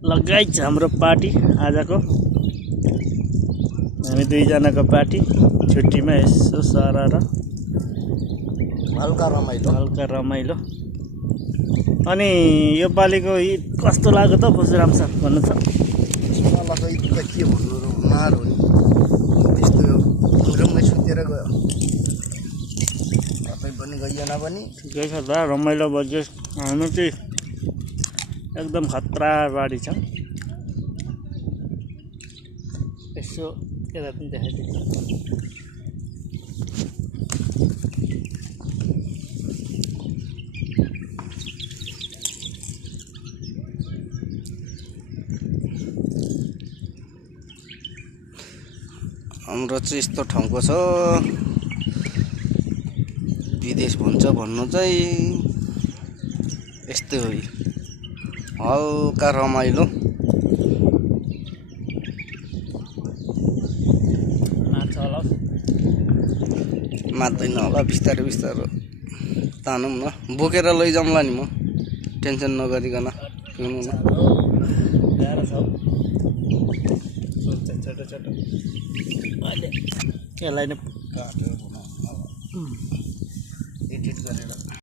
लगाइछ हाम्रो पार्टी आजको। हामी दुईजनाको पार्टी छुट्टीमा यसो सरर हल्का रमाइलो। अनि यो पालिको ईद कस्तो लाग्यो त परशुराम सर भन्नु छ? मलाई त के भन्नु र मार हो नि त्यस्तो रुममै सुतेर गयो तपाईँ पनि गइएन पनि ठिकै छ दा रमाइलो बज्यो। हाम्रो चाहिँ एकदम खतरा बाडी छ। यसो यता पनि देखाइदिन्छ। हाम्रो चाहिँ यस्तो ठाउँको छ विदेश भन्छ भन्नु चाहिँ यस्तै हो। हल्का रमाइलो मात्दैन होला बिस्तारै बिस्तारै तानौँ न बोकेर लैजाउँला नि म टेन्सन नगरिकन पिउनु न गाह्रो छ छोटो छोटो अहिले यसलाई नै काटेर एडिट गरेर